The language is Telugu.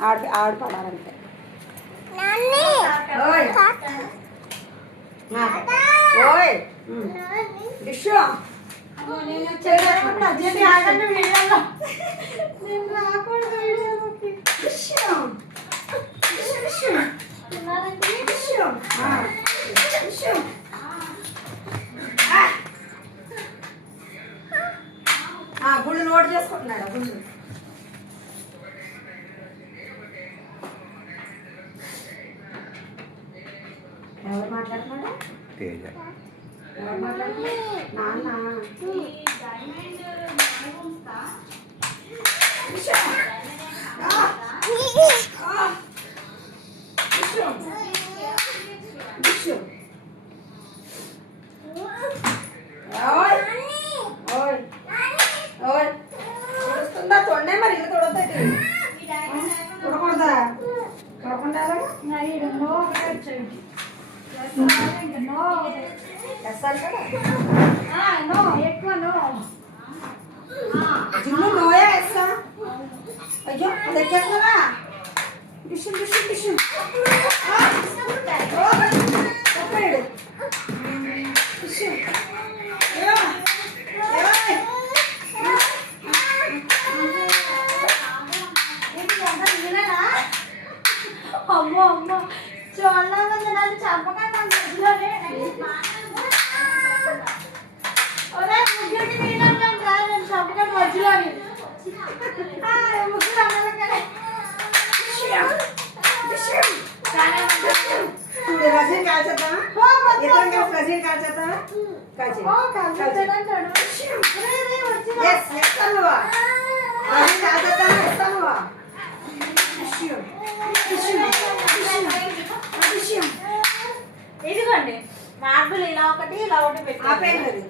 ఆడు పడాలంటే ఓయ్ డిష్ గుళ్ళు నోట్ చేసుకుంటున్నాడు గుళ్ళు ఎవరు మాట్లాడుతున్నాడు ఎవరు మాట్లాడుతున్నాడు నాన్న చూస్తుందా తొండే మరి ఇల్లు తొడతాడు తొడకూడదా తొడకుండా జిన్ను నోయా వేస్తా అయ్యో అది ఎక్కేస్తున్నారా డిష్ డిష్ డిష్ చెప్పాడు డిష్ అమ్మో అమ్మో చూడాలి నన్ను చంపకండి మధ్యలోనే ముగ్గురికి నేను చంపకండి మధ్యలోని ముగ్గురు అమ్మాయి రజనీ కాల్చేద్దామా రజనీ కాల్చేద్దామా ఇదిగోండి మార్బుల్ ఇలా ఒకటి పెట్టి